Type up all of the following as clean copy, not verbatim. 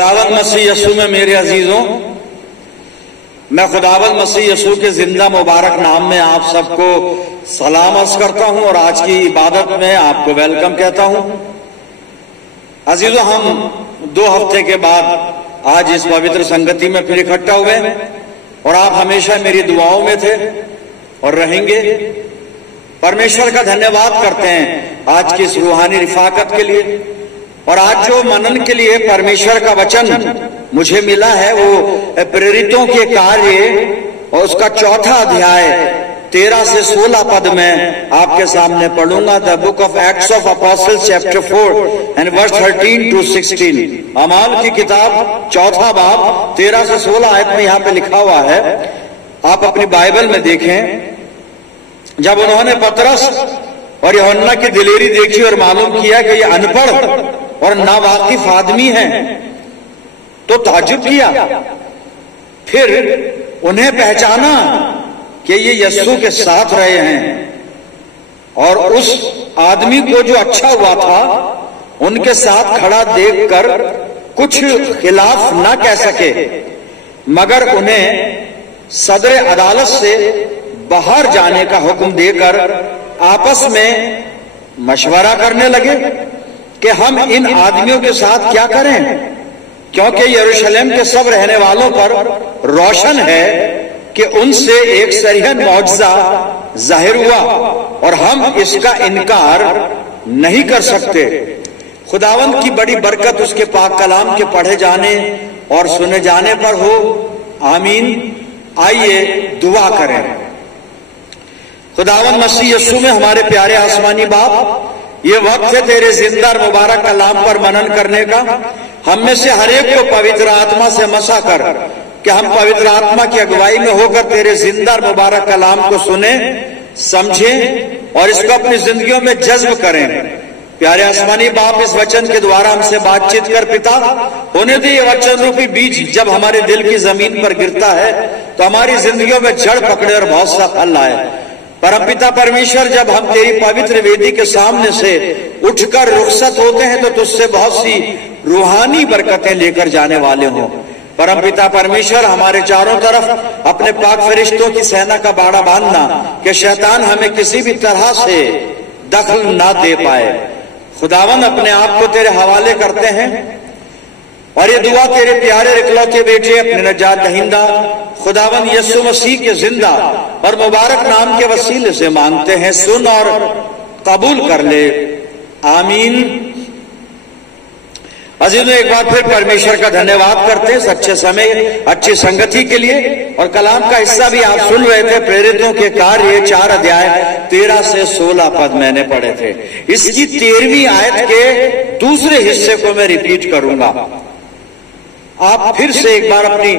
खुदावंद मसीह यीशु में मेरे अजीजों, मैं खुदावंद मसीह यीशु के जिंदा मुबारक नाम में आप सबको सलाम अर्ज करता हूं और आज की इबादत में आपको वेलकम कहता हूं। अजीजों, हम 2 हफ्ते के बाद आज इस पवित्र संगति में फिर इकट्ठा हुए और आप हमेशा मेरी दुआओं में थे और रहेंगे। परमेश्वर का धन्यवाद करते हैं आज की इस रूहानी रिफाकत के लिए। और आज जो मनन के लिए परमेश्वर का वचन मुझे मिला है वो प्रेरितों के कार्य और उसका 4था अध्याय 13 से 16 पद में आपके सामने पढ़ूंगा। The book of Acts of Apostles chapter 4 and verse 13 to 16। अमाल की किताब 4था बाब 13 से 16 आयत में यहाँ पे लिखा हुआ है। आप अपनी बाइबल में देखें। जब उन्होंने पतरस और यूहन्ना की दिलेरी देखी और मालूम किया कि ये अनपढ़ और नावाकिफ आदमी हैं, तो ताज्जुब किया। फिर उन्हें पहचाना कि ये यीशु के साथ रहे हैं और उस आदमी को जो अच्छा हुआ था उनके साथ खड़ा देखकर कुछ खिलाफ ना कह सके, मगर उन्हें सदर अदालत से बाहर जाने का हुक्म देकर आपस में मशवरा करने लगे कि हम इन आदमियों के साथ क्या करें, क्योंकि यरूशलेम के सब रहने वालों पर रोशन है कि उनसे एक सरहद मौजज़ा जाहिर हुआ और हम इसका इनकार नहीं कर सकते। खुदावंद की बड़ी बरकत उसके पाक कलाम के पढ़े जाने और सुने जाने पर हो। आमीन। आइए दुआ करें। खुदावंद मसीह यीशु में हमारे प्यारे आसमानी बाप, ये वक्त है तेरे जिंदा और मुबारक कलाम पर मनन करने का। हम में से हर एक को पवित्र आत्मा से मसा कर कि हम पवित्र आत्मा की अगुवाई में होकर तेरे जिंदा और मुबारक कलाम को सुने, समझें और इसको अपनी जिंदगियों में जज्ब करें। प्यारे आसमानी बाप, इस वचन के द्वारा हमसे बातचीत कर पिता। होने दे ये वचन रूपी बीज जब हमारे दिल की जमीन पर गिरता है तो हमारी जिंदगियों में जड़ पकड़े और बहुत सा फल लाए। परमपिता परमेश्वर, जब हम तेरी पवित्र वेदी के सामने से उठकर रुखसत होते हैं तो तुझसे बहुत सी रूहानी बरकतें लेकर जाने वाले हों। परमपिता परमेश्वर, हमारे चारों तरफ अपने पाक फरिश्तों की सेना का बाड़ा बांधना कि शैतान हमें किसी भी तरह से दखल ना दे पाए। खुदावन, अपने आप को तेरे हवाले करते हैं और ये दुआ तेरे प्यारे इकलौते बेटे अपने नजात दहिंदा खुदावन यीशु मसीह के जिंदा और मुबारक नाम के वसीले से मांगते हैं। सुन और कबूल कर ले। आमीन। अजीजों, एक बार फिर परमेश्वर का धन्यवाद करते हैं अच्छे समय, अच्छी संगति के लिए। और कलाम का हिस्सा भी आप सुन रहे थे, प्रेरितों के कार्य 4 अध्याय 13 से 16 पद मैंने पढ़े थे। इसकी 13वीं आयत के दूसरे हिस्से को मैं रिपीट करूंगा। आप फिर से एक बार अपनी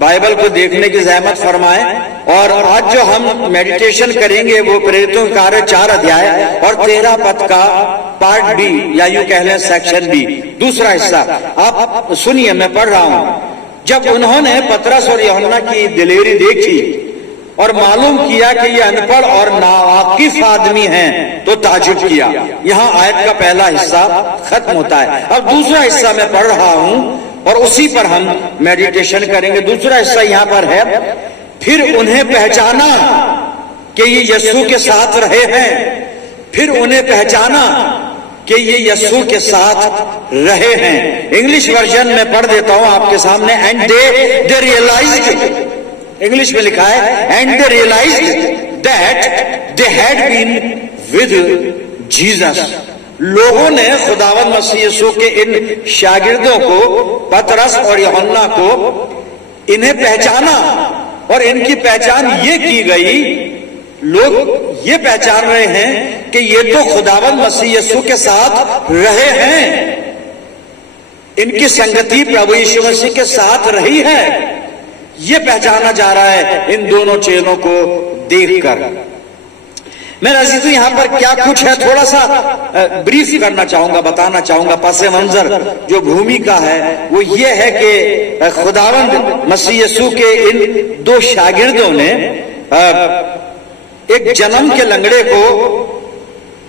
बाइबल को देखने की जहमत फरमाएं। और आज जो हम मेडिटेशन करेंगे वो प्रेरितों के कार्य 4 अध्याय और 13 पद का पार्ट बी, या यूं कह लें सेक्शन बी, दूसरा हिस्सा। आप सुनिए, मैं पढ़ रहा हूं। जब उन्होंने पतरस और यूहन्ना की दिलेरी देखी और मालूम किया कि ये अनपढ़ और नावाकिफ आदमी हैं तो ताज्जुब किया। यहाँ आयत का पहला हिस्सा खत्म होता है। अब दूसरा हिस्सा मैं पढ़ रहा हूं और उसी पर हम मेडिटेशन करेंगे। दूसरा हिस्सा यहाँ पर है। फिर उन्हें पहचाना कि ये यीशु के साथ रहे हैं। फिर उन्हें पहचाना कि ये यीशु के साथ रहे हैं। इंग्लिश वर्जन में पढ़ देता हूं आपके सामने। एंड दे रियलाइज्ड, इंग्लिश में लिखा है, and they realised that they had been with Jesus. लोगों ने खुदावंद मसीह यीशु के इन शागिर्दों को, पतरस और यूहन्ना को, इन्हें पहचाना और इनकी पहचान ये की गई, लोग ये पहचान रहे हैं कि ये तो खुदावंद मसीह यीशु के साथ रहे हैं। इनकी संगति प्रभु यीशु मसीह के साथ रही है। ये पहचाना जा रहा है इन दोनों चेलों को देखकर। मेरा अजीजों, यहाँ पर क्या कुछ है थोड़ा सा ब्रीफ करना चाहूंगा, बताना चाहूंगा। पसे मंजर जो भूमिका है वो ये है कि खुदावंद मसीह यीशु के इन 2 शागिर्दों ने एक जन्म के लंगड़े को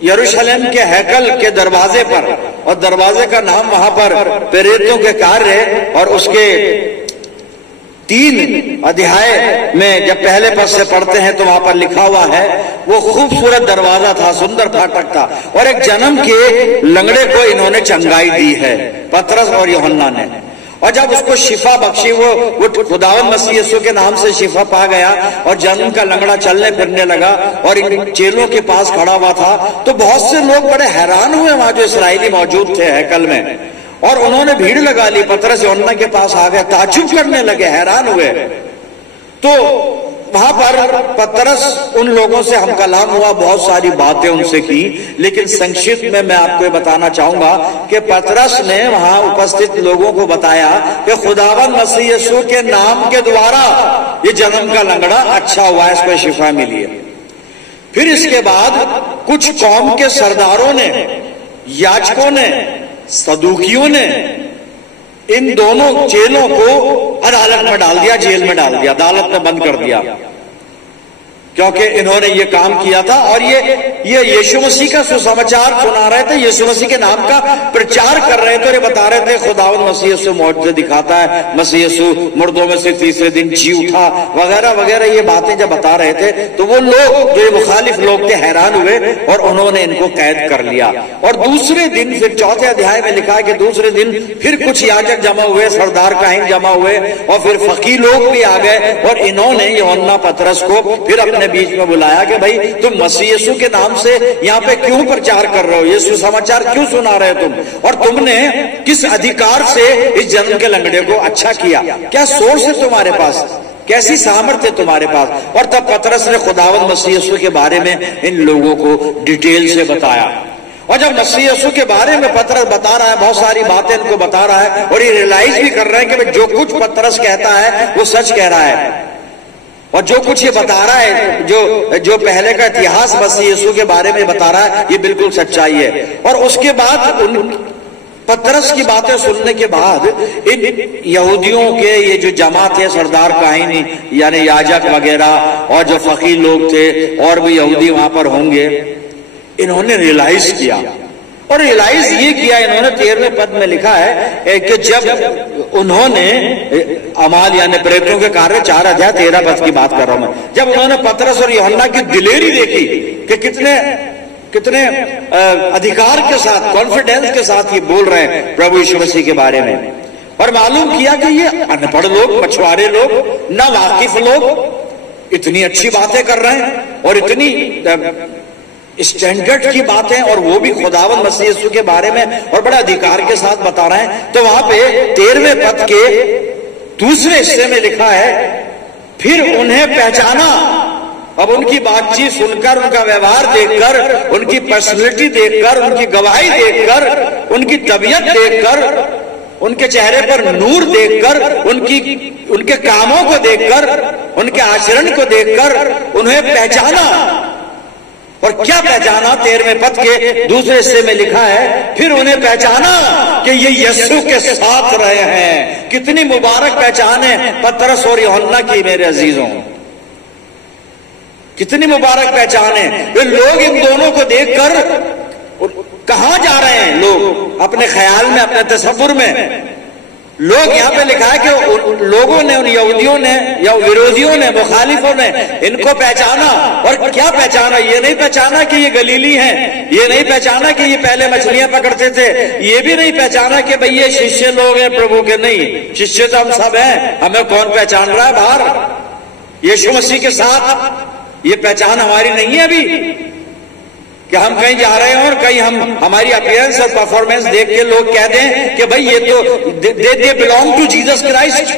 यरूशलेम के हैकल के दरवाजे पर, और दरवाजे का नाम वहां पर प्रेरितों के कार्य और उसके 3 अध्याय में जब पहले पद से पढ़ते हैं तो वहां पर लिखा हुआ है, वो खूबसूरत दरवाजा था, सुंदर फाटक था, और एक जन्म के लंगड़े को इन्होंने चंगाई दी है, पतरस और यूहन्ना ने। और जब उसको शिफा बख्शी, वो खुदावंद मसीह यीशु के नाम से शिफा पा गया और जन्म का लंगड़ा चलने फिरने लगा और इन चेलों के पास खड़ा हुआ था, तो बहुत से लोग बड़े हैरान हुए वहां जो इस्राएली मौजूद थे हैकल में, और उन्होंने भीड़ लगा ली, पतरस यूहन्ना के पास आ गए, ताज्जुब करने लगे, हैरान हुए। तो वहां पर पतरस उन लोगों से हम कलाम हुआ, बहुत सारी बातें उनसे की, लेकिन संक्षिप्त में मैं आपको ये बताना चाहूंगा कि पतरस ने वहां उपस्थित लोगों को बताया कि खुदावंद मसीह यीशु के नाम के द्वारा ये जन्म का लंगड़ा अच्छा हुआ, इस पर शिफा मिली है। फिर इसके बाद कुछ कौम के सरदारों ने, याजकों ने, सदूकियों ने इन दोनों चेलों को अदालत में डाल दिया, जेल में डाल दिया, अदालत में बंद कर दिया, क्योंकि इन्होंने ये काम किया था और ये यीशु मसीह का सुसमाचार सुना रहे थे, यीशु मसीह के नाम का प्रचार कर रहे थे और ये बता रहे थे खुदावंद मसीह यीशु मौजूद दिखाता है, मसीह यीशु मुर्दों में से तीसरे दिन जी उठा, वगैरह वगैरह ये बातें जब बता रहे थे, तो वो लोग जो मुखालिफ लोग थे हैरान हुए और उन्होंने इनको कैद कर लिया। और दूसरे दिन फिर 4थे अध्याय में लिखा है कि दूसरे दिन फिर कुछ याजक जमा हुए, सरदार काहिन जमा हुए और फिर फकीर लोग भी आ गए और इन्होंने यूहन्ना पतरस को फिर अपने बीच में बुलाया कि भाई तुम मसीह यीशु के नाम से यहाँ पे क्यों प्रचार कर रहे हो, यीशु समाचार क्यों सुना रहे हो तुम, और तुमने किस अधिकार से इस जन्म के लंगड़े को अच्छा किया, क्या सोर्स है तुम्हारे पास, कैसी सामर्थ्य तुम्हारे पास। और तब पतरस ने खुदावंद मसीह यीशु के बारे में इन लोगों को डिटेल से बताया। और जब मसीह यीशु के बारे में पतरस बता रहा है, बहुत सारी बातें इनको बता रहा है और ये रियलाइज भी कर रहे हैं कि जो कुछ पतरस कहता है वो सच कह रहा है, और जो कुछ ये बता रहा है, जो पहले का इतिहास मसीह यीशु के बारे में बता रहा है, ये बिल्कुल सच्चाई है। और उसके बाद उन पतरस की बातें सुनने के बाद इन यहूदियों के ये जो जमात है, सरदार काहिनी यानी याजक वगैरह और जो फकीर लोग थे और भी यहूदी वहां पर होंगे, इन्होंने रियलाइज किया। और रियलाइज ये किया इन्होंने, 13वें पद में लिखा है कि जब उन्होंने अमाल यानी प्रेरितों के कार्य 4 अध्याय 13 पद की बात कर रहा हूं मैं, जब उन्होंने पतरस और यूहन्ना की दिलेरी देखी कि कितने अधिकार के साथ, कॉन्फिडेंस के साथ ये बोल रहे हैं प्रभु यीशु मसीह के बारे में, और मालूम किया कि ये अनपढ़ लोग, मछुआरे लोग, ना वाकिफ लोग इतनी अच्छी बातें कर रहे हैं और इतनी स्टैंडर्ड की बातें, और वो भी खुदावंद मसीह यीशु के बारे में और बड़े अधिकार के साथ बता रहे हैं। तो वहां पे 13वें पद के दूसरे हिस्से में लिखा है, फिर उन्हें पहचाना। अब उनकी बातचीत सुनकर, उनका व्यवहार देखकर, उनकी पर्सनैलिटी देखकर, उनकी गवाही देखकर, उनकी तबीयत देखकर, उनके चेहरे पर नूर देखकर, उनके कामों को देखकर, उनके आचरण को देखकर उन्हें पहचाना। और क्या पहचाना, 13वें पद के दूसरे हिस्से में लिखा है, फिर उन्हें पहचाना कि ये यीशु के साथ रहे हैं। कितनी मुबारक पहचान है पतरस और यूहन्ना की मेरे अजीजों, कितनी मुबारक पहचान है। वे लोग इन दोनों को देखकर कहां जा रहे हैं, लोग अपने ख्याल में, अपने तसव्वुर में, लोग यहाँ पे लिखा है कि उन लोगों ने, उन यहूदियों ने या विरोधियों ने, मुखालिफों ने इनको पहचाना। और क्या पहचाना, ये नहीं पहचाना कि ये गलीली हैं, ये नहीं पहचाना कि ये पहले मछलियां पकड़ते थे, ये भी नहीं पहचाना कि भाई ये शिष्य लोग हैं प्रभु के, नहीं, शिष्य तो हम सब हैं, हमें कौन पहचान रहा है बाहर, यीशु मसीह के साथ ये पहचान हमारी नहीं है अभी कि हम कहीं जा रहे हैं और कहीं हमारी अपीयरेंस और परफॉर्मेंस देख के लोग कह दें कि भाई ये तो they belong to Jesus Christ,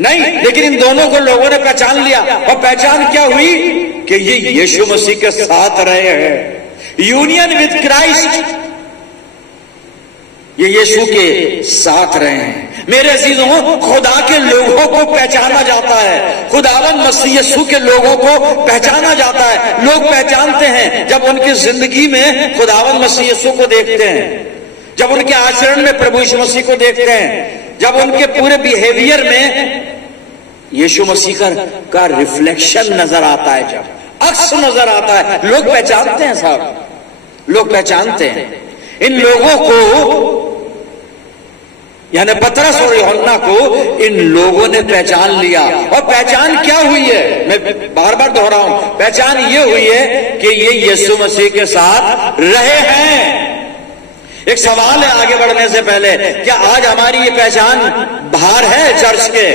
नहीं। लेकिन इन दोनों को लोगों ने पहचान लिया, और पहचान क्या हुई कि ये यीशु मसीह के साथ रहे हैं, यूनियन विद क्राइस्ट, ये यीशु के साथ रहे हैं। मेरे अजीजों, खुदा के लोगों को पहचाना जाता है, खुदावंद मसीह यीशु के लोगों को पहचाना जाता है। लोग पहचानते हैं जब उनकी जिंदगी में खुदावंद मसीह यीशु को देखते हैं, जब उनके आचरण में प्रभु यीशु मसीह को देखते हैं, जब उनके पूरे बिहेवियर में यीशु मसीह का रिफ्लेक्शन नजर आता है, जब अक्स नजर आता है, लोग पहचानते हैं साहब। लोग पहचानते हैं इन लोगों को, यानी पतरस और यूहन्ना को इन लोगों ने पहचान लिया। और पहचान क्या हुई है, मैं बार बार दोहराऊं, पहचान ये हुई है कि ये यीशु मसीह के साथ रहे हैं। एक सवाल है आगे बढ़ने से पहले, क्या आज हमारी ये पहचान बाहर है चर्च के?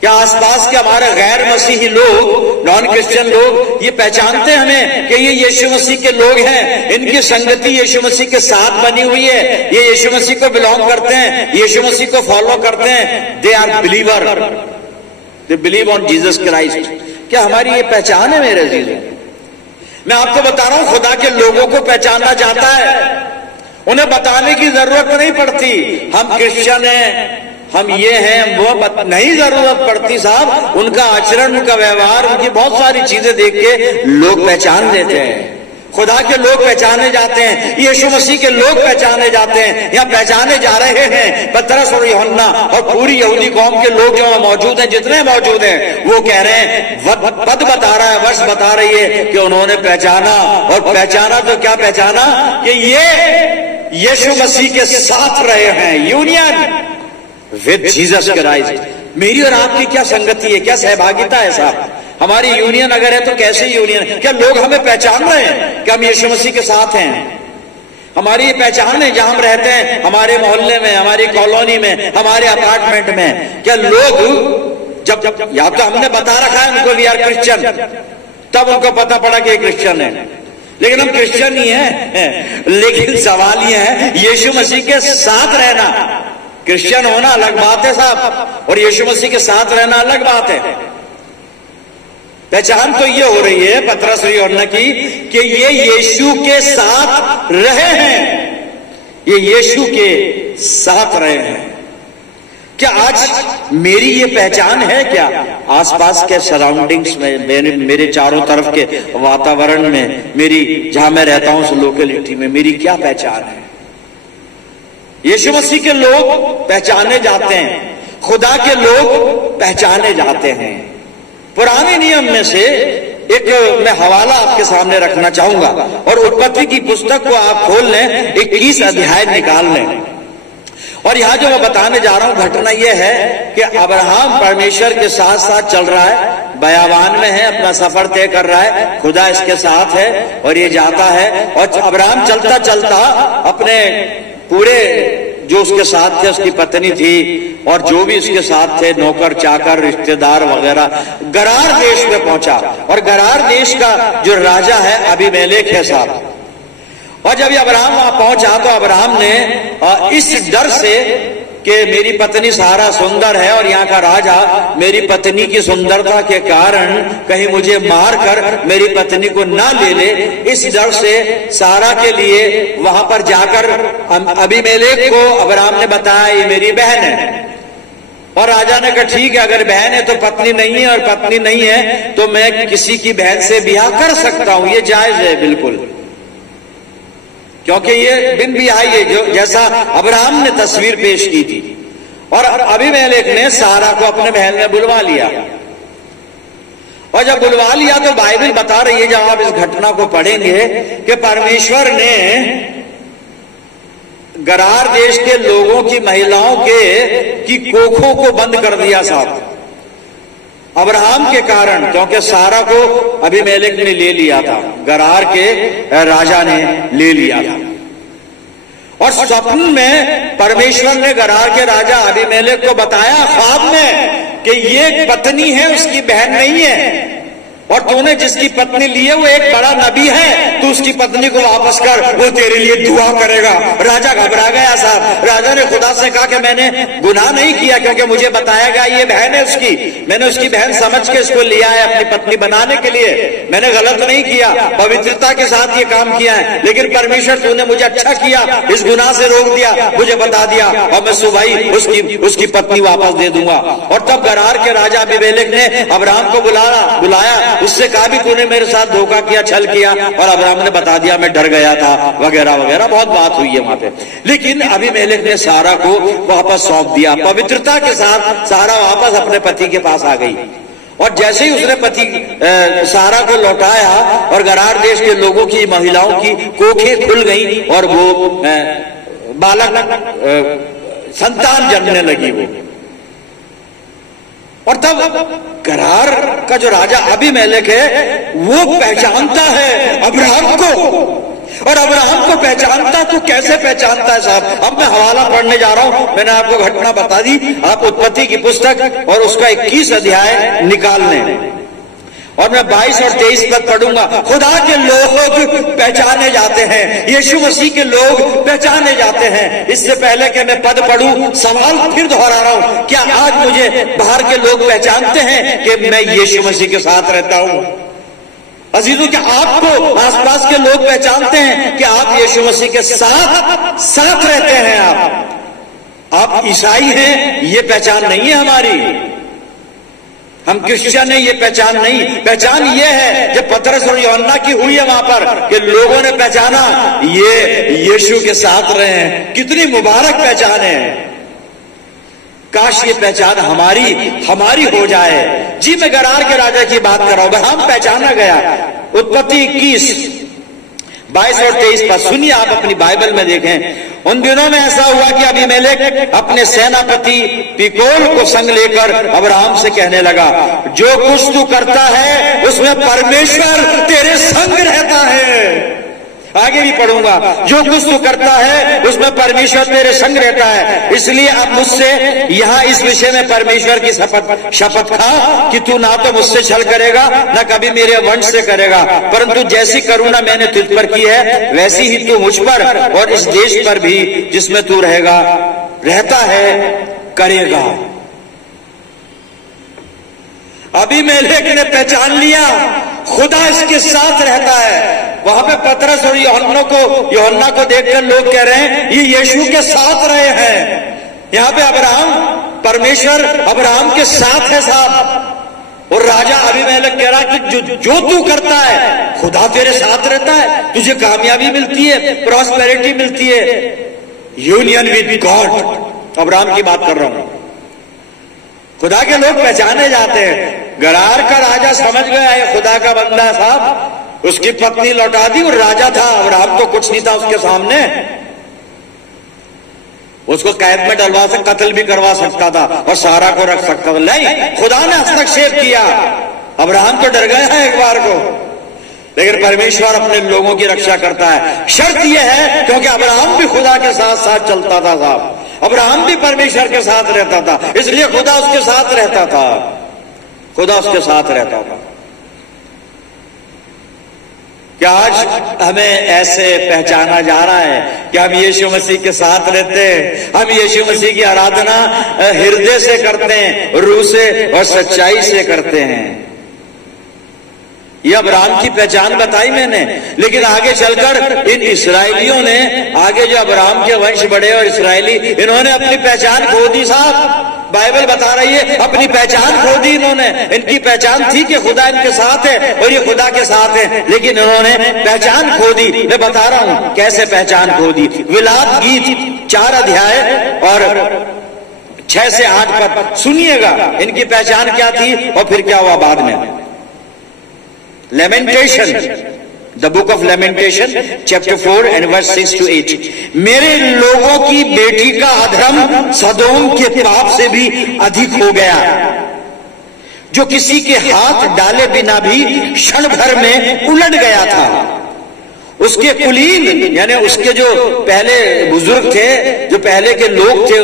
क्या आसपास के हमारे गैर मसीही लोग, नॉन क्रिश्चियन लोग ये पहचानते हैं हमें कि ये यीशु मसीह के लोग हैं, इनकी संगति यीशु मसीह के साथ बनी हुई है, ये यीशु मसीह को बिलोंग करते हैं, यीशु मसीह को फॉलो करते हैं, they are believer, they believe on Jesus Christ. क्या हमारी ये पहचान है मेरे अजीज? मैं आपको बता रहा हूं, खुदा के लोगों को पहचानना चाहता है, उन्हें बताने की जरूरत नहीं पड़ती हम क्रिश्चियन हैं, हम ये हैं, वो नहीं जरूरत पड़ती साहब। उनका आचरण, उनका व्यवहार, उनकी बहुत सारी चीजें देख के लोग पहचान लेते हैं। खुदा के लोग पहचाने जाते हैं, यीशु मसीह के लोग पहचाने जाते हैं, या पहचाने जा रहे हैं। पतरस और यूहन्ना और पूरी यहूदी कौम के लोग जो मौजूद हैं, जितने मौजूद हैं, वो कह रहे हैं, पद बता रहा है, वर्ष बता रही है कि उन्होंने पहचाना। और पहचाना तो क्या पहचाना कि ये यीशु मसीह के साथ रहे हैं, यूनियन विद जीसस क्राइस्ट। मेरी और आपकी क्या संगति है, क्या सहभागिता है साहब? हमारी यूनियन अगर है तो कैसे यूनियन? क्या लोग हमें पहचान रहे हैं कि हम यीशु मसीह के साथ हैं? हमारी ये पहचान है जहां हम रहते हैं, हमारे मोहल्ले में, हमारी कॉलोनी में, हमारे अपार्टमेंट में, क्या लोग जब या तो हमने बता रखा है उनको वी आर क्रिश्चियन, तब उनको पता पड़ा कि क्रिश्चियन है, लेकिन हम क्रिश्चियन ही हैं। लेकिन सवाल यह है, यीशु मसीह के साथ रहना, क्रिश्चियन होना अलग बात है साहब, और यीशु मसीह के साथ रहना अलग बात है। पहचान तो ये हो रही है पतरस और यूहन्ना की कि ये यीशु के साथ रहे हैं, ये यीशु के साथ रहे हैं। क्या आज मेरी ये पहचान है? क्या आसपास के सराउंडिंग्स में, मेरे चारों तरफ के वातावरण में, मेरी जहां मैं रहता हूं उस लोकेलिटी में मेरी क्या पहचान है? यीशु मसीह के लोग पहचाने जाते हैं, खुदा के लोग पहचाने जाते हैं। पुराने नियम में से एक मैं हवाला आपके सामने रखना चाहूंगा, और उत्पत्ति की पुस्तक को आप खोल लें, 21 अध्याय निकाल लें। और यहां जो मैं बताने जा रहा हूं घटना यह है कि अब्राहम परमेश्वर के साथ साथ चल रहा है, बयावान में है, अपना सफर तय कर रहा है, खुदा इसके साथ है और ये जाता है। और अब्राहम चलता चलता अपने पूरे जो उसके साथ थे, उसकी पत्नी थी और जो भी उसके साथ थे, नौकर चाकर रिश्तेदार वगैरह, गरार देश में पहुंचा। और गरार देश का जो राजा है अबीमेलेक है साहब। और जब अब्राहम वहां पहुंचा तो अब्राहम ने इस डर से कि मेरी पत्नी सारा सुंदर है और यहाँ का राजा मेरी पत्नी की सुंदरता के कारण कहीं मुझे मारकर मेरी पत्नी को ना ले ले, इस डर से सारा के लिए वहां पर जाकर अबीमेलेक को अब्राहम ने बताया ये मेरी बहन है। और राजा ने कहा ठीक है, अगर बहन है तो पत्नी नहीं है, और पत्नी नहीं है तो मैं किसी की बहन से ब्याह कर सकता हूं, ये जायज है बिल्कुल, क्योंकि ये बिन बियाह है जो जैसा अब्राहम ने तस्वीर पेश की थी। और अबीमेलेक ने सारा को अपने महल में बुलवा लिया। और जब बुलवा लिया तो बाइबल बता रही है, जब आप इस घटना को पढ़ेंगे, कि परमेश्वर ने गरार देश के लोगों की महिलाओं की कोखों को बंद कर दिया साहब, अब्राहम के कारण, क्योंकि सारा को अबीमेलेक ने ले लिया था, गरार के राजा ने ले लिया था। और स्वप्न में परमेश्वर ने गरार के राजा अबीमेलेक को बताया ख्वाब में कि ये पत्नी है, उसकी बहन नहीं है, और तूने जिसकी पत्नी ली है वो एक बड़ा नबी है, तू उसकी पत्नी को वापस कर, वो तेरे लिए दुआ करेगा। राजा घबरा गया साहब। राजा ने खुदा से कहा कि मैंने गुनाह नहीं किया, क्योंकि मुझे बताया गया ये बहन है उसकी, मैंने उसकी बहन समझ के इसको लिया है अपनी पत्नी बनाने के लिए, मैंने गलत नहीं किया, पवित्रता के साथ ये काम किया है, लेकिन परमेश्वर तूने मुझे अच्छा किया, इस गुनाह से रोक दिया, मुझे बता दिया, और मैं सुबह ही उसकी पत्नी वापस दे दूंगा। और तब गरार के राजा अबीमेलेक ने अब्राहम को बुलाया, उससे कहा भी तूने मेरे साथ धोखा किया, छल किया, और अब्राहम ने बता दिया मैं डर गया था वगैरह वगैरह, बहुत बात हुई है वहां पे। लेकिन अबीमेलेक ने सारा को वापस सौंप दिया, पवित्रता के साथ सारा वापस अपने पति के पास आ गई। और जैसे ही उसने पति सारा को लौटाया और गरार देश के लोगों की, महिलाओं की कोखें खुल गई और वो बालक संतान जन्मने लगी वो। और तब गरार का जो राजा अबीमेलेक है वो पहचानता है अब्राहम को, और अब्राहम को पहचानता तो कैसे पहचानता है साहब? अब मैं हवाला पढ़ने जा रहा हूं, मैंने आपको घटना बता दी, आप उत्पत्ति की पुस्तक और उसका 21 अध्याय निकाल लें और मैं 22 और 23 तक पढ़ूंगा। खुदा के लोग पहचाने जाते हैं, यीशु मसीह के लोग पहचाने जाते हैं। इससे पहले कि मैं पद पढ़ूं, सवाल फिर दोहरा रहा हूं, क्या आज मुझे बाहर के लोग पहचानते हैं कि मैं यीशु मसीह के साथ रहता हूं? अजीजों, क्या आपको आसपास के लोग पहचानते हैं कि आप यीशु मसीह के साथ रहते हैं? आप ईसाई हैं, ये पहचान नहीं है हमारी। हम क्रिश्चियन है, ये पहचान नहीं। पहचान ये है जब पतरस और यूहन्ना की हुई है वहां पर कि लोगों ने पहचाना ये यीशु के साथ रहे हैं। कितनी मुबारक पहचान है। काश ये पहचान हमारी हो जाए। जी, मैं गरार के राजा की बात कर रहा हूं। अब्राहम पहचाना गया। उत्पत्ति 21 22 और 23 पर सुनिए, आप अपनी बाइबल में देखें। उन दिनों में ऐसा हुआ कि अबीमेलेक अपने सेनापति पिकोल को संग लेकर अब्राहम से कहने लगा, जो कुछ तू करता है उसमें परमेश्वर तेरे संग रहता है। आगे भी पढ़ूंगा, जो कुछ तू करता है उसमें परमेश्वर तेरे संग रहता है। इसलिए अब मुझसे यहाँ इस विषय में परमेश्वर की शपथ खा कि तू ना तो मुझसे छल करेगा न कभी मेरे वंश से करेगा, परंतु जैसी करुणा मैंने तुझ पर की है वैसी ही तू मुझ पर और इस देश पर भी जिसमें तू रहता है करेगा। अबीमेलेक ने पहचान लिया खुदा इसके साथ रहता है। वहां पे पतरस और यूहन्ना को देखकर लोग कह रहे हैं ये यीशु के साथ रहे हैं। यहाँ पे परमेश्वर अब्राहम के साथ है साहब। और राजा अबीमेलेक कह रहा कि जो तू करता है खुदा तेरे साथ रहता है, तुझे कामयाबी मिलती है, प्रॉस्पेरिटी मिलती है, यूनियन विद गॉड। अब्राहम की बात कर रहा हूं। खुदा के लोग पहचाने जाते हैं। गरार का राजा समझ गया है खुदा का बंदा साहब, उसकी पत्नी लौटा दी और राजा था। अब्राहम तो कुछ नहीं था उसके सामने, उसको कैद में डलवा से कत्ल भी करवा सकता था और सारा को रख सकता था। नहीं, खुदा ने हस्तक्षेप किया। अब्राहम तो डर गया है एक बार को, लेकिन परमेश्वर अपने लोगों की रक्षा करता है। शर्त यह है क्योंकि अब्राहम भी खुदा के साथ साथ चलता था साहब। अब्राहम भी परमेश्वर के साथ रहता था, इसलिए खुदा उसके साथ रहता था। खुदा उसके साथ रहता था। क्या आज हमें ऐसे पहचाना जा रहा है कि हम यीशु मसीह के साथ रहते हैं? हम यीशु मसीह की आराधना हृदय से करते हैं, रूह से और सच्चाई से करते हैं। यह अब्राहम की पहचान बताई मैंने, लेकिन आगे चलकर इन इस्राएलियों ने, आगे जो अब्राहम के वंश बढ़े और इस्राएली, इन्होंने अपनी पहचान खो दी साहब। बाइबल बता रही है अपनी पहचान खो दी इन्होंने। इनकी पहचान थी कि खुदा इनके साथ है और ये खुदा के साथ है, लेकिन इन्होंने पहचान खो दी। मैं बता रहा हूं कैसे पहचान खो दी। विलाप गीत 4 अध्याय और 6 से 8 पर सुनिएगा इनकी पहचान क्या थी और फिर क्या हुआ बाद में। Lamentation, the book of Lamentation, chapter 4 and verse 6 to 8। मेरे लोगों की बेटी का अधर्म सदोम के पाप से भी अधिक हो गया, जो किसी के हाथ डाले बिना भी क्षण भर में उलट गया था। उसके कुलीन यानी उसके जो पहले बुजुर्ग थे, जो पहले के लोग थे,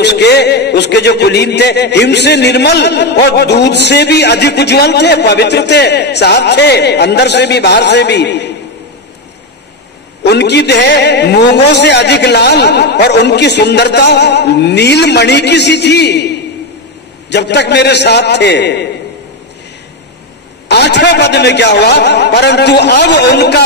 उसके जो कुलीन थे हिम से निर्मल और दूध से भी अधिक उज्जवल थे, पवित्र थे, साफ थे, अंदर से भी बाहर से भी। उनकी देह मूंगों से अधिक लाल और उनकी सुंदरता नीलमणि की सी थी जब तक मेरे साथ थे। 8वें पद में क्या हुआ? परंतु अब उनका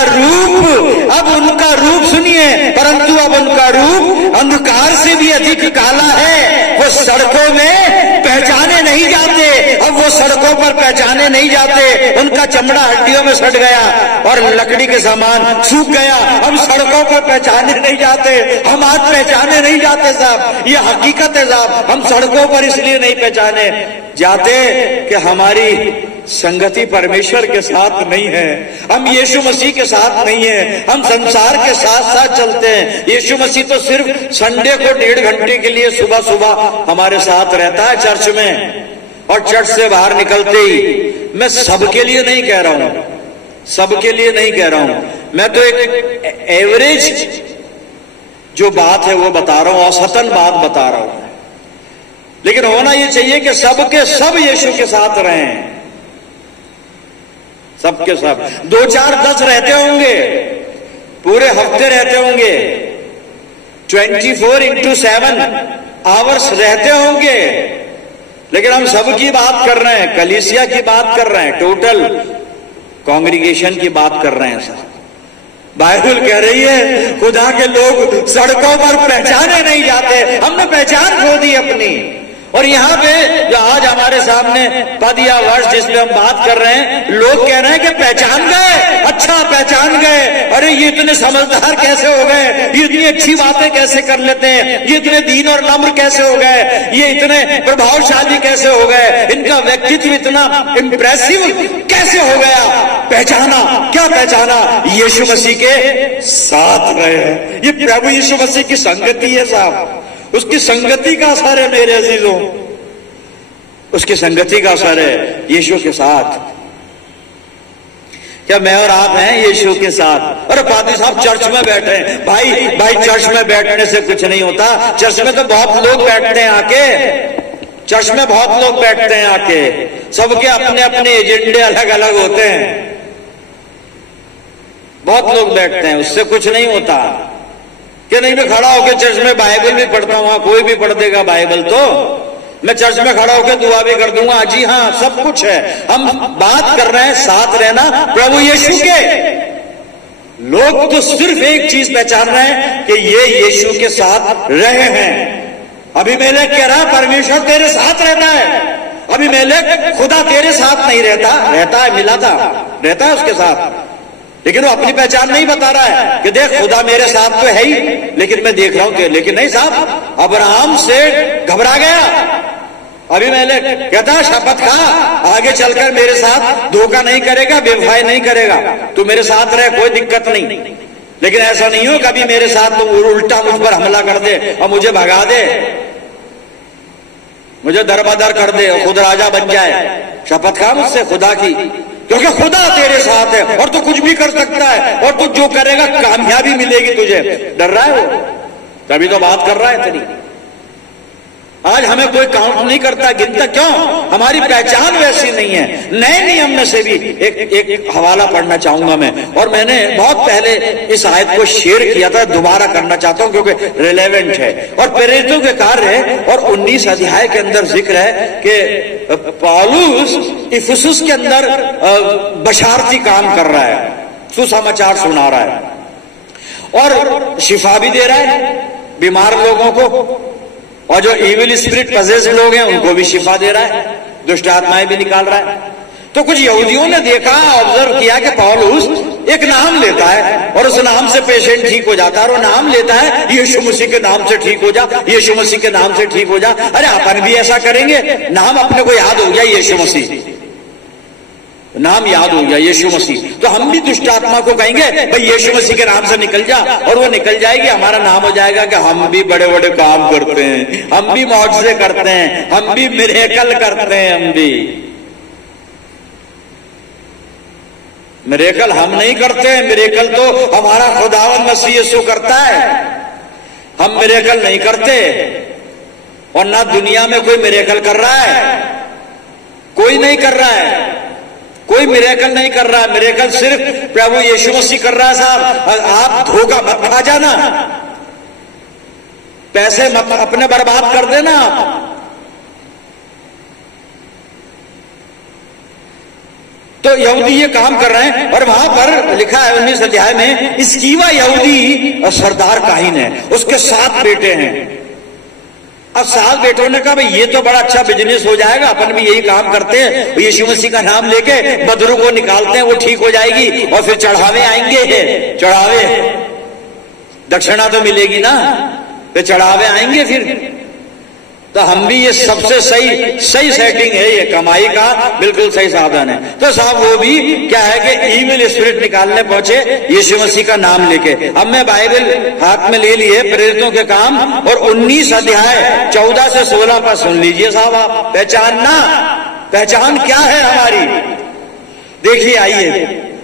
रूप सुनिए, परंतु अब उनका रूप अंधकार से भी अधिक काला है। वो सड़कों में पहचाने नहीं जाते, अब वो सड़कों पर पहचाने नहीं जाते। उनका चमड़ा हड्डियों में सड़ गया और लकड़ी के समान सूख गया। अब सड़कों पर पहचाने नहीं जाते, हम आज पहचाने नहीं जाते साहब। ये हकीकत है साहब। हम सड़कों पर इसलिए नहीं पहचाने जाते कि हमारी संगति परमेश्वर के साथ नहीं है, हम यीशु मसीह के साथ नहीं है, हम संसार के साथ साथ चलते हैं। यीशु मसीह तो सिर्फ संडे को 1.5 घंटे के लिए सुबह सुबह हमारे साथ रहता है चर्च में, और चर्च से बाहर निकलते ही। मैं सबके लिए नहीं कह रहा हूं, सबके लिए नहीं कह रहा हूं, मैं तो एक एवरेज जो बात है वो बता रहा हूं, औसतन बात बता रहा हूं। लेकिन होना ये चाहिए कि सबके सब यीशु के साथ रहें, सबके सब। 2, 4, 10 रहते होंगे, पूरे हफ्ते रहते होंगे, 24x7 आवर्स रहते होंगे, लेकिन हम सबकी बात कर रहे हैं, कलीसिया की बात कर रहे हैं, टोटल कांग्रीगेशन की बात कर रहे हैं सर। बाइबल कह रही है खुदा के लोग सड़कों पर पहचाने नहीं जाते, हमने पहचान खो दी अपनी। और यहाँ पे जो आज हमारे सामने पद या वर्ष जिसमें हम बात कर रहे हैं, लोग कह रहे हैं कि पहचान गए, अच्छा पहचान गए, अरे ये इतने समझदार कैसे हो गए, ये इतनी अच्छी बातें कैसे कर लेते हैं, ये इतने दीन और नम्र कैसे हो गए, ये इतने प्रभावशाली कैसे हो गए, इनका व्यक्तित्व इतना इंप्रेसिव कैसे हो गया। पहचाना, क्या पहचाना? यीशु मसीह के साथ रहे। ये प्रभु यीशु मसीह की संगति है साहब, उसकी संगति का असर है मेरे अजीजों, उसकी संगति का असर है यीशु के साथ। क्या मैं और आप हैं यीशु के साथ? अरे पादरी साहब चर्च में बैठे हैं, भाई चर्च में बैठने से कुछ नहीं होता। चर्च में तो बहुत लोग बैठते हैं आके, चर्च में बहुत लोग बैठते हैं आके, सबके अपने अपने एजेंडे अलग अलग होते हैं, बहुत लोग बैठते हैं, उससे कुछ नहीं होता। कि नहीं मैं खड़ा होकर चर्च में बाइबल भी पढ़ता हूं, कोई भी पढ़ देगा बाइबल, तो मैं चर्च में खड़ा होकर दुआ भी कर दूंगा, जी हाँ सब कुछ है। हम बात कर रहे हैं साथ रहना प्रभु यीशु के। लोग तो सिर्फ एक चीज पहचान रहे हैं कि ये यीशु के साथ रहे हैं। अबीमेलेक कह रहा है परमेश्वर तेरे साथ रहता है। अबीमेलेक खुदा तेरे साथ नहीं रहता है, मिला था, रहता है उसके साथ, लेकिन वो अपनी पहचान नहीं बता रहा है कि देख खुदा मेरे साथ तो है ही, लेकिन मैं देख रहा हूं। लेकिन नहीं साहब, अब्राहम से घबरा गया। अबीमेलेक कहता शपथ खा, आगे चलकर मेरे साथ धोखा नहीं करेगा, बेवफाई नहीं करेगा, तू मेरे साथ रहे, कोई दिक्कत नहीं। लेकिन ऐसा नहीं हो कभी मेरे साथ तो उल्टा मुझ पर हमला कर दे और मुझे भगा दे, मुझे दरबदर कर दे और खुद राजा बन जाए। शपथ खा मुझसे खुदा की, क्योंकि खुदा तेरे साथ है और तू कुछ भी कर सकता है, और तू जो करेगा कामयाबी मिलेगी तुझे। डर रहा है वो, तभी तो बात कर रहा है तेरी। आज हमें कोई काउंट नहीं करता, गिनता, क्यों? हमारी पहचान वैसी नहीं है। नए नियम में से भी एक हवाला पढ़ना चाहूंगा मैं, और मैंने बहुत पहले इस आयत को शेयर किया था, दोबारा करना चाहता हूं क्योंकि रिलेवेंट है। और प्रेरितों के कार्य और 19 अध्याय के अंदर जिक्र है कि पौलुस इफिसुस के अंदर बशारती काम कर रहा है, सुसमाचार सुना रहा है और शिफा भी दे रहा है बीमार लोगों को, और जो इविल स्पिरिट पजेस्ड लोग हैं उनको भी शिफा दे रहा है, दुष्ट आत्माएं भी निकाल रहा है। तो कुछ यहूदियों ने देखा, ऑब्जर्व किया कि पौलुस एक नाम लेता है और उस नाम से पेशेंट ठीक हो जाता है, और वो नाम लेता है यीशु मसीह के नाम से ठीक हो जा, यीशु मसीह के नाम से ठीक हो जा। अरे अपन भी ऐसा करेंगे, नाम अपने को याद हो गया यीशु मसीह, नाम याद हो गया यीशु मसीह, तो हम भी दुष्ट आत्मा को कहेंगे भाई यीशु मसीह के नाम से निकल जा, और वो निकल जाएगी, हमारा नाम हो जाएगा कि हम भी बड़े बड़े काम करते हैं, हम भी मौजज़े करते हैं, हम भी मिरेकल करते हैं। हम भी मिरेकल हम नहीं करते हैं, मिरेकल तो हमारा खुदावंद मसीह यीशु करता है, हम मिरेकल नहीं करते। और ना दुनिया में कोई मिरेकल कर रहा है, कोई नहीं कर रहा है, कोई मिरेकल नहीं कर रहा है। मिरेकल सिर्फ प्रभु यीशु मसीह कर रहा है साहब। आप धोखा मत खा जाना, पैसे मत अपने बर्बाद कर देना। तो यहूदी ये काम कर रहे हैं, और वहां पर लिखा है 19 अध्याय में, स्कीवा यहूदी सरदार काहिन है, उसके 7 बेटे हैं। अब 7 बेटों ने कहा भाई ये तो बड़ा अच्छा बिजनेस हो जाएगा, अपन भी यही काम करते हैं, यीशु मसीह का नाम लेके बदरू को निकालते हैं, वो ठीक हो जाएगी, और फिर चढ़ावे आएंगे, चढ़ावे, दक्षिणा तो मिलेगी ना, फिर चढ़ावे आएंगे फिर। तो हम भी ये सबसे सही सेटिंग है, ये कमाई का बिल्कुल सही साधन है। तो साहब वो भी क्या है कि ईविल स्पिरिट निकालने पहुंचे यीशु मसीह का नाम लेके। अब मैं बाइबल हाथ में ले लिए प्रेरितों के काम और 19 अध्याय 14 से 16 पर सुन लीजिए साहब आप। पहचान क्या है हमारी, देखिए आइए।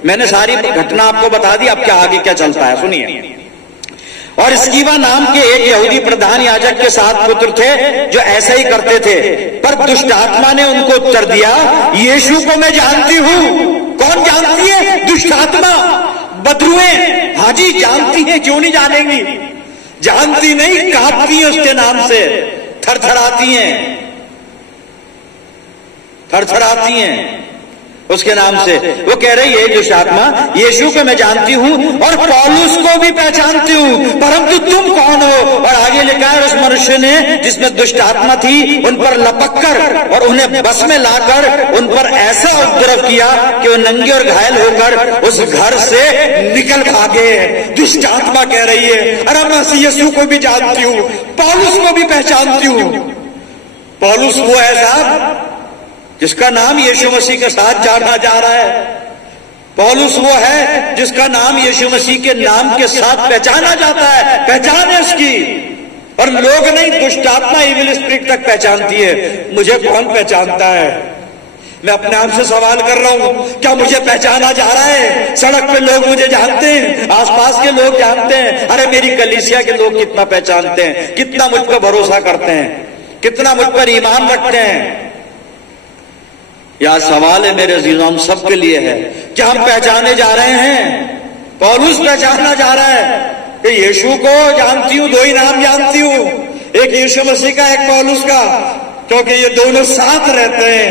मैंने सारी घटना आपको बता दी, अब क्या आगे क्या चलता है सुनिए। और स्कीवा नाम के एक यहूदी प्रधान याजक के 7 पुत्र थे जो ऐसा ही करते थे, पर दुष्ट आत्मा ने उनको उत्तर दिया, यीशु को मैं जानती हूं। कौन जानती है? दुष्ट आत्मा, बदरुएं। हाजी जानती है, क्यों नहीं जानेंगी? जानती नहीं, कांपती है उसके नाम से, थरथराती हैं उसके नाम से। वो कह रही है दुष्ट आत्मा, यीशु को मैं जानती हूं और पौलुस को भी पहचानती हूं, परंतु तुम कौन हो? और आगे लिखा है, उस मनुष्य ने जिसमें दुष्ट आत्मा थी उन पर लपककर और उन्हें बस में लाकर उन पर ऐसा उपद्रव किया कि वो नंगे और घायल होकर उस घर से निकल भागे। दुष्ट आत्मा कह रही है, अरे मैं यीशु को भी जानती हूं, पौलुस को भी पहचानती हूं। पौलुस वो है साहब जिसका नाम यीशु मसीह के साथ जाना जा रहा है। पौलुस वो है जिसका नाम यीशु मसीह के नाम के साथ पहचाना जाता है, पहचान है उसकी। और लोग नहीं, दुष्ट आत्मा ईविल स्पिरिट तक पहचानती है। मुझे कौन पहचानता है? मैं अपने आप से सवाल कर रहा हूं, क्या मुझे पहचाना जा रहा है? सड़क पे लोग मुझे जानते हैं, आसपास के लोग जानते हैं। अरे मेरी कलीसिया के लोग कितना पहचानते हैं, कितना मुझ पर भरोसा करते हैं, कितना मुझ पर ईमान रखते हैं। यह सवाल है मेरे अजीजों, हम सबके लिए है, क्या हम पहचाने जा रहे हैं? पौलुस पहचाना जा रहा है कि यीशु को जानती हूं, 2 ही नाम जानती हूं, एक यीशु मसीह का, एक पौलुस का, क्योंकि ये दोनों साथ रहते हैं,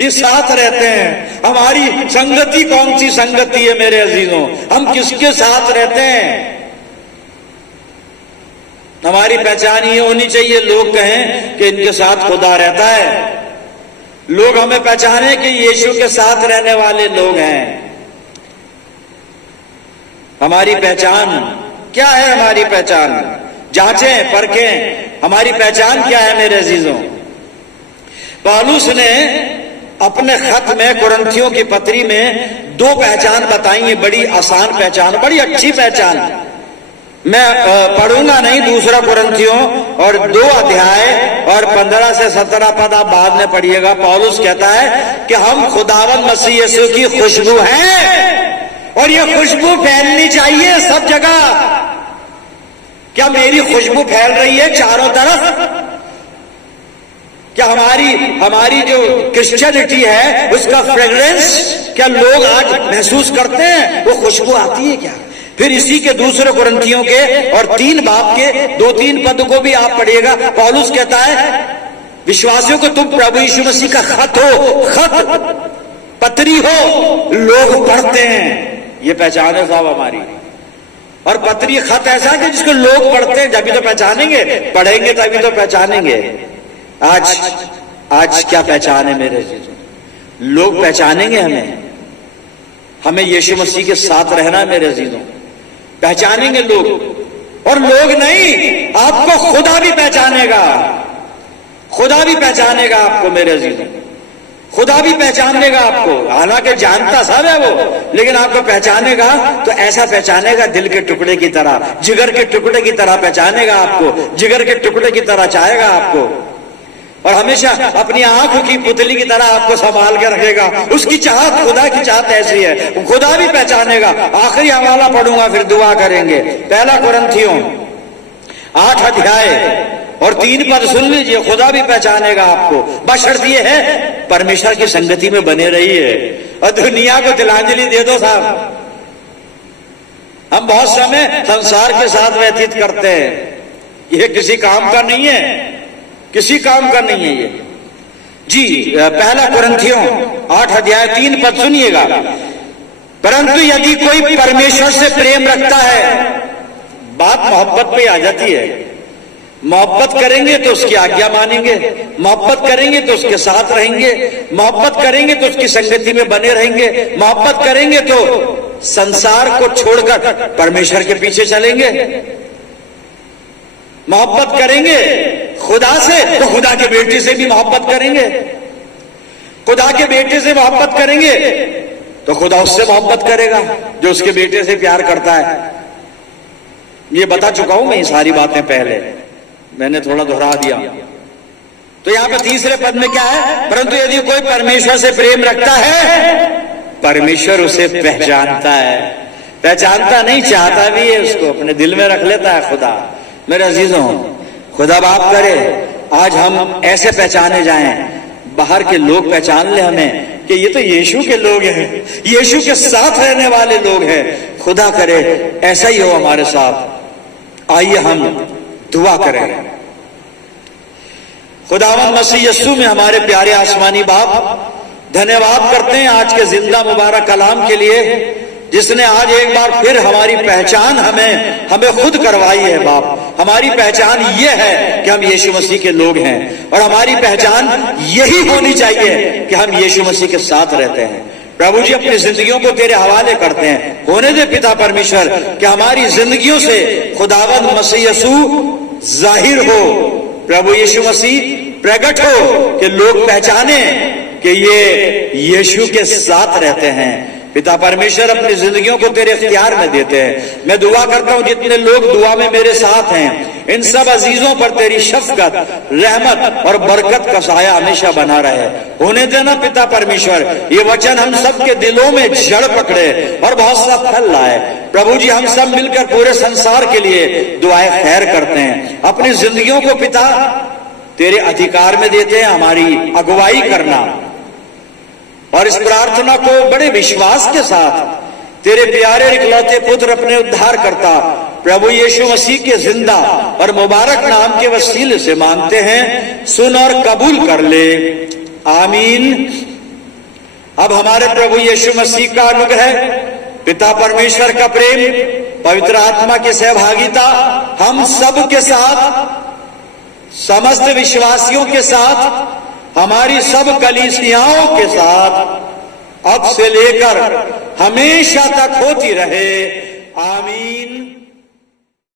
ये साथ रहते हैं। हमारी संगति कौन सी संगति है मेरे अजीजों? हम किसके साथ रहते हैं? हमारी पहचान ये होनी चाहिए, लोग कहें कि इनके साथ खुदा रहता है, लोग हमें पहचाने कि यीशु के साथ रहने वाले लोग हैं। हमारी पहचान क्या है? हमारी पहचान जांचें परखें, हमारी पहचान क्या है मेरे अजीजों? पौलुस ने अपने खत में, कुरिन्थियों की पत्री में 2 पहचान बताई है, बड़ी आसान पहचान, बड़ी अच्छी पहचान। मैं पढ़ूंगा नहीं, 2 कुरिन्थियों और 2 अध्याय और 15 से 17 पद आप बाद में पढ़िएगा। पौलुस कहता है कि हम खुदावंद मसीह यीशु की खुशबू हैं और ये खुशबू फैलनी चाहिए सब जगह। क्या मेरी खुशबू फैल रही है चारों तरफ? क्या हमारी जो क्रिश्चियनिटी है उसका फ्रेग्रेंस क्या लोग आज महसूस करते हैं? वो खुशबू आती है क्या? फिर इसी के 2 कुरिन्थियों के और 3 बाब के 2-3 पद को भी आप पढ़िएगा। पौलुस कहता है, विश्वासियों को तुम प्रभु यीशु मसीह का खत हो, खत पत्री हो, लोग पढ़ते हैं। ये पहचान है साहब हमारी। और पत्री खत ऐसा कि जिसको लोग पढ़ते हैं, जब तो पहचानेंगे, पढ़ेंगे तभी तो पहचानेंगे। आज क्या पहचान है मेरे जीजों? लोग पहचानेंगे हमें यीशु मसीह के साथ रहना मेरे जीजों, पहचानेंगे लोग। और लोग नहीं, आपको खुदा भी पहचानेगा, खुदा भी पहचानेगा आपको मेरे अजीजों, खुदा भी पहचान लेगा आपको। हालांकि जानता सब है वो, लेकिन आपको पहचानेगा तो ऐसा पहचानेगा, दिल के टुकड़े की तरह, जिगर के टुकड़े की तरह पहचानेगा आपको, जिगर के टुकड़े की तरह चाहेगा आपको, और हमेशा अपनी आंख की पुतली की तरह आपको संभाल के रखेगा। उसकी चाहत, खुदा की चाहत ऐसी है, खुदा भी पहचानेगा। आखिरी हवाला पढ़ूंगा, फिर दुआ करेंगे। 1 कुरिन्थियों 8 अध्याय और 3 पद सुन लीजिए। खुदा भी पहचानेगा आपको, बशर्त ये है परमेश्वर की संगति में बने रहिए और दुनिया को तिलांजलि दे दो साहब। हम बहुत समय संसार के साथ व्यतीत करते हैं, यह किसी काम का नहीं है, किसी काम का नहीं है ये जी। 1 कुरिन्थियों 8 अध्याय 3 पद सुनिएगा। परंतु यदि कोई परमेश्वर से प्रेम रखता है, बात मोहब्बत पे आ जाती है। मोहब्बत करेंगे तो उसकी आज्ञा मानेंगे, मोहब्बत करेंगे तो उसके साथ रहेंगे, मोहब्बत करेंगे तो उसकी संगति में बने रहेंगे, मोहब्बत करेंगे तो संसार को छोड़कर परमेश्वर के पीछे चलेंगे, मोहब्बत करेंगे, खुदा से तो खुदा के बेटे से भी मोहब्बत करेंगे। खुदा के बेटे से मोहब्बत करेंगे तो खुदा उससे मोहब्बत करेगा जो उसके बेटे से प्यार करता है। ये बता चुका हूं मैं ये सारी बातें पहले, मैंने थोड़ा दोहरा दिया। तो यहां पे तीसरे पद में क्या है? परंतु यदि कोई परमेश्वर से प्रेम रखता है, परमेश्वर उसे पहचानता है। पहचानता नहीं, चाहता भी है, उसको अपने दिल में रख लेता है खुदा। मेरे अजीजों, खुदा बाप करे आज हम ऐसे पहचाने जाएं, बाहर के लोग पहचान ले हमें कि ये तो यीशु के लोग हैं, यीशु के साथ रहने वाले लोग हैं। खुदा करे ऐसा ही हो हमारे साथ। आइए हम दुआ करें। खुदावंद मसीह यीशु में हमारे प्यारे आसमानी बाप, धन्यवाद करते हैं आज के जिंदा मुबारक कलाम के लिए, जिसने आज एक बार फिर हमारी पहचान हमें खुद करवाई है। बाप, हमारी पहचान ये है कि हम यीशु मसीह के लोग हैं, और हमारी पहचान यही होनी चाहिए कि हम यीशु मसीह के साथ रहते हैं। प्रभु जी, अपनी जिंदगियों को तेरे हवाले करते हैं। होने दे पिता परमेश्वर कि हमारी जिंदगियों से खुदावंद मसीह यीशु जाहिर हो, प्रभु यीशु मसीह प्रकट हो, कि लोग पहचाने कि ये यीशु के साथ रहते हैं। पिता परमेश्वर, अपनी जिंदगियों को तेरे इख्तियार में देते हैं। मैं दुआ करता हूं जितने लोग दुआ में मेरे साथ हैं, इन सब अजीजों पर तेरी शफकत, रहमत और बरकत का साया हमेशा बना रहे। होने देना पिता परमेश्वर, ये वचन हम सब के दिलों में जड़ पकड़े और बहुत सा फल लाए। प्रभु जी, हम सब मिलकर पूरे संसार के लिए दुआएं खैर करते हैं। अपनी जिंदगियों को पिता तेरे अधिकार में देते हैं, हमारी अगुवाई करना, और इस प्रार्थना को बड़े विश्वास के साथ तेरे प्यारे इकलौते पुत्र, अपने उद्धार करता प्रभु यीशु मसीह के जिंदा और मुबारक नाम के वसीले से मांगते हैं। सुन और कबूल कर ले, आमीन। अब हमारे प्रभु यीशु मसीह का अनुग्रह, पिता परमेश्वर का प्रेम, पवित्र आत्मा की सहभागिता हम सब के साथ, समस्त विश्वासियों के साथ, हमारी सब कलीसियाओं के साथ अब से लेकर हमेशा तक होती रहे, आमीन।